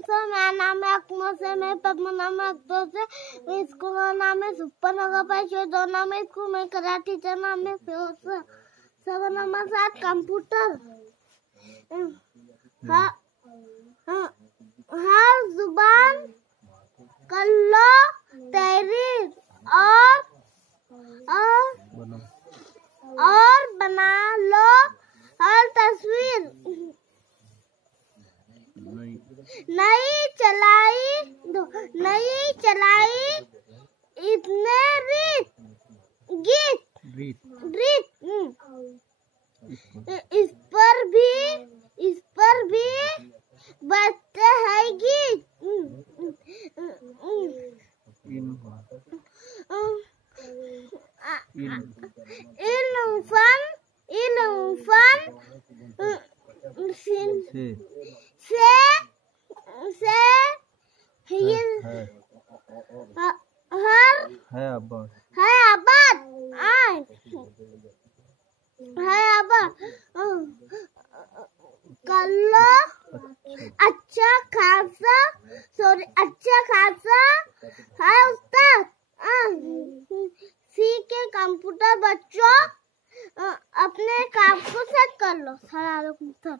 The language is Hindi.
सर, मेरा नाम है अकमल से, मेरे पापा नाम है अकबर से, मेरे स्कूल का नाम है सुपरनगर परिषद, दो नाम है स्कूल में, कराटे टीचर नाम है फिरोज सर, नंबर 7 कंप्यूटर। हर जुबान कर लो तहरीर और बना लो हर तस्वीर। नई चलाई इतने गीत इस पर भी बजते हैं गीत। इल्म फन से है आबाद कर लो अच्छा खासा है उस्ताद। सीखे कंप्यूटर बच्चों, अपने काम को सेट कर लो। सलाम अलैकुम सर।